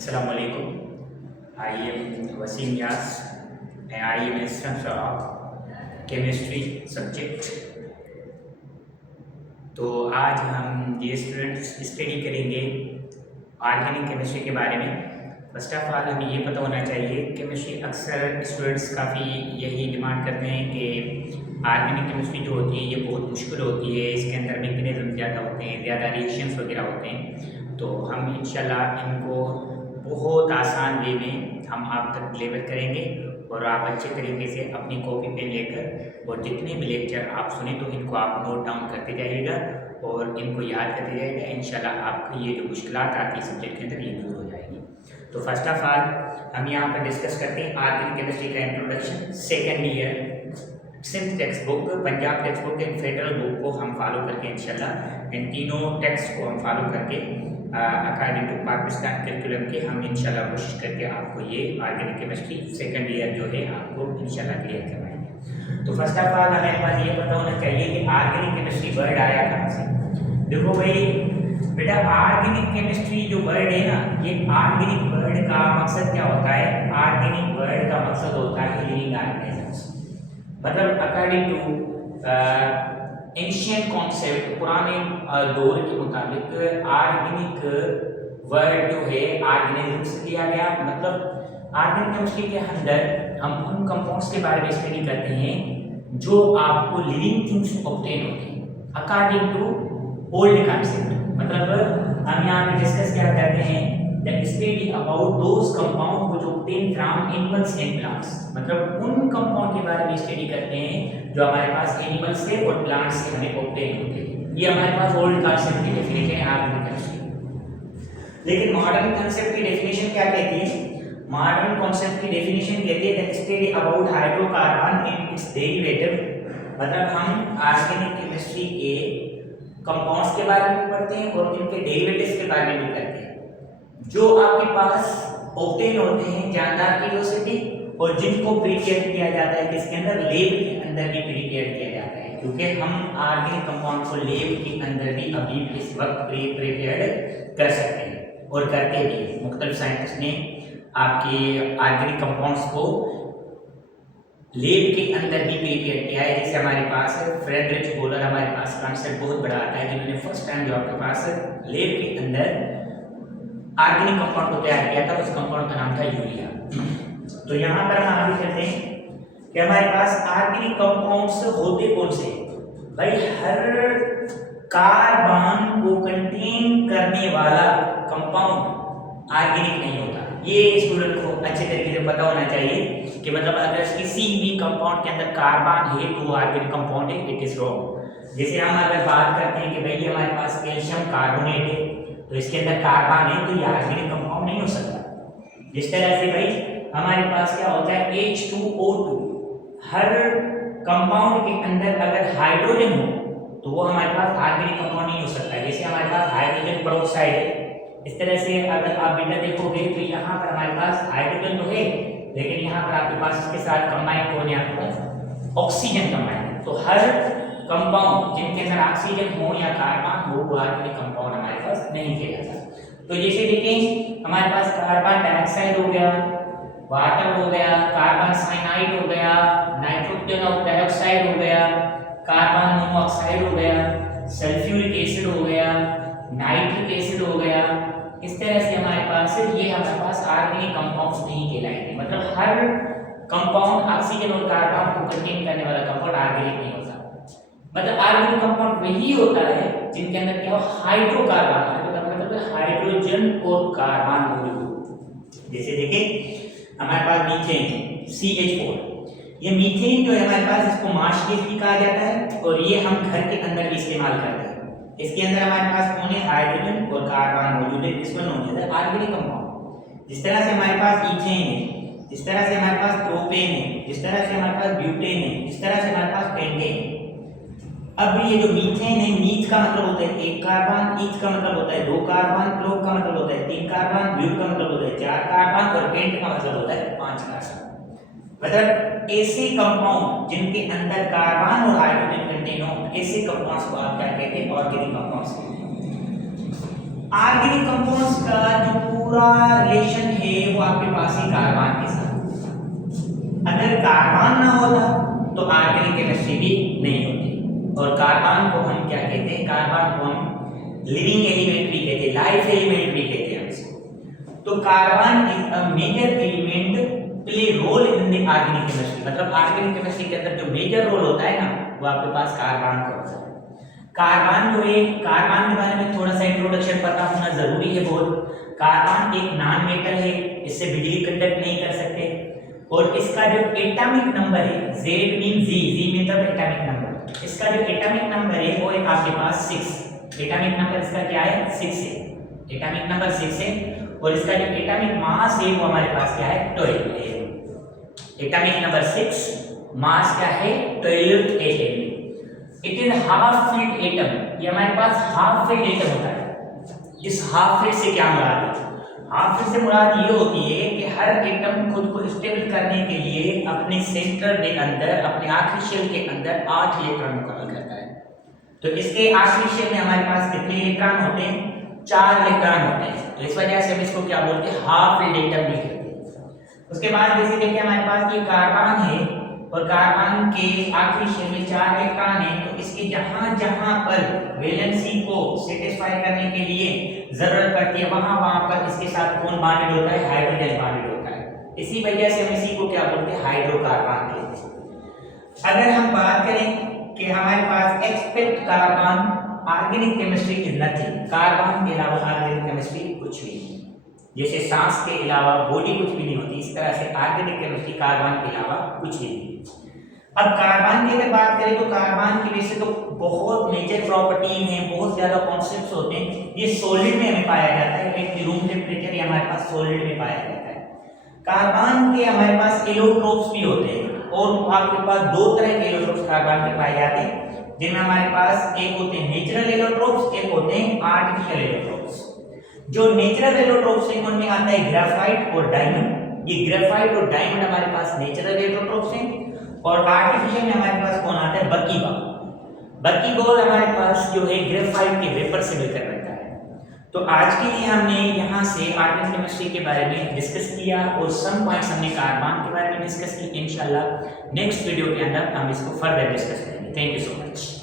Assalamualaikum. I am Wasim Yas and I am a student of chemistry subject. तो आज हम ये students study करेंगे ऑर्गेनिक केमिस्ट्री के बारे में। फर्स्ट ऑफ ऑल हमें ये पता होना चाहिए केमिस्ट्री अक्सर स्टूडेंट्स काफ़ी यही डिमांड करते हैं कि ऑर्गेनिक केमिस्ट्री जो होती है ये बहुत मुश्किल होती है, इसके अंदर मैकेनिज्म ज़्यादा होते हैं, ज़्यादा रिएक्शंस वगैरह होते हैं। तो हम इंशाल्लाह इनको बहुत आसान वे में हम आप तक डिलीवर करेंगे और आप अच्छे तरीके से अपनी कॉपी पेन लेकर और जितने भी लेक्चर आप सुने तो इनको आप नोट डाउन करते जाइएगा और इनको याद करते जाइएगा। इंशाल्लाह आपकी ये जो मुश्किलात आती है सब्जेक्ट के अंदर ये दूर हो जाएगी। तो फर्स्ट ऑफ ऑल हम यहाँ पर डिस्कस करते हैं ऑर्गेनिक केमिस्ट्री का introduction. Second year synth text book, Punjab text book and federal book को हम फॉलो करके इंशाल्लाह इन तीनों टेक्स्ट को हम फॉलो करके अकॉर्डिंग टू पाकिस्तान करिकुलम के हम इंशाल्लाह कोशिश करके आपको ये ऑर्गेनिक केमिस्ट्री सेकंड ईयर जो है आपको इंशाल्लाह क्लियर करवाएंगे। तो फर्स्ट ऑफ ऑल हमारे पास ये पता होना चाहिए कि ऑर्गेनिक केमिस्ट्री वर्ड आया कहाँ से। देखो भाई बेटा, ऑर्गेनिक केमिस्ट्री जो वर्ड है ना, ये ऑर्गेनिक वर्ड का मकसद क्या होता है? ऑर्गेनिक वर्ड का मकसद होता है लिविंग ऑर्गेनिजम्स। मतलब अकॉर्डिंग टू एंशियंट कॉन्सेप्ट, पुराने दौर के मुताबिक ऑर्गेनिक वर्ड जो है ऑर्गेनिज्म से लिया गया। मतलब ऑर्गेनिक केमिस्ट्री के अंदर हम उन कंपाउंड्स के बारे में स्टडी करते हैं जो आपको लिविंग थिंग्स ऑब्टेन होते हैं अकॉर्डिंग टू ओल्ड कॉन्सेप्ट। मतलब हम यहाँ पे डिस्कस क्या करते हैं, the study about those compound which obtain from animals and plants. मतलब उन कंपाउंड के बारे में स्टडी करते हैं जो हमारे पास एनिमल से और प्लांट से हमें ऑब्टेन होते हैं। ये हमारे पास ओल्ड कॉन्सेप्ट की डेफिनेशन है ऑर्गेनिक केमिस्ट्री। लेकिन मॉडर्न कॉन्सेप्ट की डेफिनेशन क्या कहती है? मॉडर्न कॉन्सेप्ट की डेफिनेशन कहती है the study about hydrocarbon and it's derivative. मतलब हम ऑर्गेनिक केमिस्ट्री के कंपाउंड्स के बारे में पढ़ते हैं और इनके डेरिवेटिव्स के बारे में भी करते हैं जो आपके पास ऑब्टेन होते हैं जानदार कीटों से भी, और जिनको प्रिपेयर किया जाता है किसके अंदर? लेब के अंदर भी प्रिपेयर किया जाता है, क्योंकि हम ऑर्गेनिक कंपाउंड को लेब के अंदर भी अभी इस वक्त प्रिपेयर कर सकते हैं और करते भी हैं। मुख्तलिफ साइंटिस्ट ने आपके ऑर्गेनिक कंपाउंड्स को लेब के अंदर भी प्रिपेयर किया है। जैसे हमारे पास फ्रेडरिच बोलर, हमारे पास कॉन्सेप्ट बहुत बड़ा आता है जिन्होंने फर्स्ट टाइम जो आपके पास लेब के अंदर ऑर्गेनिक कंपाउंड को तैयार किया था, उस कंपाउंड का नाम था यूरिया। तो यहाँ पर हम आगे चलते हैं कि हमारे पास ऑर्गेनिक कंपाउंड्स होते कौन से? भाई हर कार्बन को कंटेन करने वाला कंपाउंड ऑर्गेनिक नहीं होता। ये स्टूडेंट को अच्छे तरीके से पता होना चाहिए कि मतलब अगर किसी भी कंपाउंड के अंदर कार्बन है तो वो ऑर्गेनिक कंपाउंड है, इट इज रॉन्ग। जैसे हम अगर बात करते हैं कि भाई हमारे पास कैल्शियम कार्बोनेट है तो इसके अंदर कार्बन है तो ये ऑर्गेनिक कंपाउंड नहीं हो सकता। जिस तरह से भाई हमारे पास क्या होता है H2O2, हर कंपाउंड के अंदर अगर हाइड्रोजन हो तो वो हमारे पास ऑर्गेनिक कंपाउंड नहीं हो सकता। जैसे हमारे पास हाइड्रोजन पेरोक्साइड है, इस तरह से अगर आप बेटा देखोगे तो यहाँ पर हमारे पास हाइड्रोजन तो है लेकिन यहाँ पर आपके पास इसके साथ कंबाइन कौन है? आपके पास ऑक्सीजन कंबाइन है। तो हर कंपाउंड जिनके अंदर ऑक्सीजन हो या कार्बन हो वो ऑर्गेनिक कंपाउंड हमारे पास नहीं किया जाता। तो जैसे देखें हमारे पास कार्बन डाइऑक्साइड हो गया, वाटर हो गया, कार्बन साइनाइड हो गया, नाइट्रोजन डाइऑक्साइड हो गया, कार्बन मोनोऑक्साइड हो गया, सल्फ्यूरिक एसिड हो गया, नाइट्रिक एसिड हो गया। इस तरह से हमारे पास ये हमारे पास ऑर्गेनिक कंपाउंड्स नहीं कहलाएंगे। मतलब हर कंपाउंड ऑक्सीजन और कार्बन को कंटेन करने वाला कंपाउंड ऑर्गेनिक नहीं होता। मतलब ऑर्गेनिक कंपाउंड वही होता है जिनके अंदर क्या हो? हाइड्रोकार्बन, मतलब हाइड्रोजन और कार्बन मौजूद। जैसे देखें हमारे पास मीथेन है CH4। ये मीथेन जो है हमारे पास इसको मार्श गैस भी कहा जाता है और ये हम घर के अंदर भी इस्तेमाल करते हैं। इसके अंदर हमारे पास कौन है? हाइड्रोजन और कार्बन मौजूद है, जिसको नोन एज ऑर्गेनिक कंपाउंड। जिस तरह से हमारे पास इथेन है, जिस तरह से हमारे पास प्रोपेन है, जिस तरह से हमारे पास ब्यूटेन है, जिस तरह से हमारे पास पेंटेन है। अब ये जो मीथेन है, मीथ का मतलब होता है एक कार्बन, ईथ का मतलब होता है दो कार्बन, प्रोप का मतलब होता है तीन कार्बन, ब्यूट का मतलब होता है चार कार्बन और पेंट का मतलब होता है पांच कार्बन। मतलब ऐसे कंपाउंड जिनके अंदर कार्बन और हाइड्रोजन कंटेन हो, ऐसे कंपाउंड्स को आप क्या कहते हैं? ऑर्गेनिक कंपाउंड्स कहते हैं। ऑर्गेनिक कंपाउंड्स का जो पूरा रिलेशन है वो आपके पास है कार्बन के साथ। अगर कार्बन ना होता तो ऑर्गेनिक केमिस्ट्री भी नहीं होती। और कार्बन को हम क्या कहते हैं, कार्बन को हम लिविंग एलिमेंट भी कहते हैं, लाइफ एलिमेंट भी कहते हैं इसको। तो carbon is a major element play role in the organic chemistry, मतलब ऑर्गेनिक केमिस्ट्री के अंदर जो मेजर रोल होता है ना वो आपके पास कार्बन का होता है। कार्बन जो है, कार्बन के बारे में थोड़ा सा इंट्रोडक्शन पता होना जरूरी है बहुत। कार्बन एक नॉन मेटल है, इससे बिजली कंडक्ट नहीं कर सकते, और इसका जो एटॉमिक नंबर है Z मीन Z मतलब एटॉमिक नंबर, इसका जो एटॉमिक नंबर है वो है आपके पास 6। एटॉमिक नंबर इसका क्या है, 6 है, एटॉमिक नंबर 6 है। और इसका जो एटॉमिक मास है वो हमारे पास क्या है, 12 है। एटॉमिक नंबर 6, मास क्या है, 12 atom. It is half field atom, ये हमारे पास हाफ फील्ड एटम होता है। इस हाफ फील्ड से क्या मुराद है, हाफ फील्ड से मुराद ये होती है कि हर एटम खुद को स्टेबल करने के लिए अपने सेंटर के अंदर, अपने आखिरी शेल के अंदर 8 इलेक्ट्रॉन मुकम्मल करता है। तो इसके आखिरी शेल में हमारे पास कितने इलेक्ट्रॉन होते हैं, 4 इलेक्ट्रॉन होते हैं। तो इस वजह से हम इसको क्या बोलते हैं, हाफ फील्ड एटम भी कहते हैं। उसके बाद जैसे देखिए हमारे पास ये कार्बन है, और कार्बन के आखिरी शेल में 4 इलेक्ट्रॉन है, तो इसके जहां जहां पर वैलेंसी को सेटिस्फाई करने के लिए जरूरत पड़ती है वहां पर इसके साथ कौन बॉन्डेड होता है, हाइड्रोजन बॉन्डेड होता है। इसी वजह से हम इसी को क्या बोलते हैं, हाइड्रोकार्बन कहते हैं। अगर हम बात करें कि हमारे पास except carbon organic chemistry is nothing, carbon के अलावा ऑर्गेनिक केमिस्ट्री कुछ भी नहीं। जैसे सांस के अलावा बॉडी कुछ भी नहीं होती, इस तरह से ऑर्गेनिक केमिस्ट्री कार्बन के अलावा कुछ भी नहीं। अब कार्बन की अगर बात करें तो कार्बन की वजह से तो बहुत मेजर प्रॉपर्टी हैं, बहुत ज्यादा कॉन्सेप्ट्स होते हैं। ये सॉलिड में हमें पाया जाता है, एक रूम टेम्परेचर ये हमारे पास सॉलिड में पाया जाता है। कार्बन के हमारे पास एलोट्रोप्स भी होते हैं, और आपके पास 2 तरह के एलोट्रोप्स कार्बन के पाए जाते हैं, जिनमें हमारे पास एक होते हैं नेचुरल एलोट्रोप्स, एक होते हैं आर्टिफिशियल एलोट्रोप्स। जो नेचुरल एलोट्रोप्स हैं उनमें आता है ग्रेफाइट और डायमंड। ये ग्रेफाइट और डायमंड हमारे पास नेचुरल एलोट्रोप्स हैं, और आर्टिफिशियल में हमारे पास कौन आता है, बकीबॉल। बकीबॉल हमारे पास जो है ग्रेफाइट के वेपर से मिलकर बनता है। तो आज के लिए हमने यहाँ से ऑर्गेनिक केमिस्ट्री के बारे में डिस्कस किया, और सम पॉइंट्स हमने कार्बन के बारे में डिस्कस की। इंशाल्लाह नेक्स्ट वीडियो के अंदर हम इसको फर्दर डिस्कस करेंगे। Thank you so much.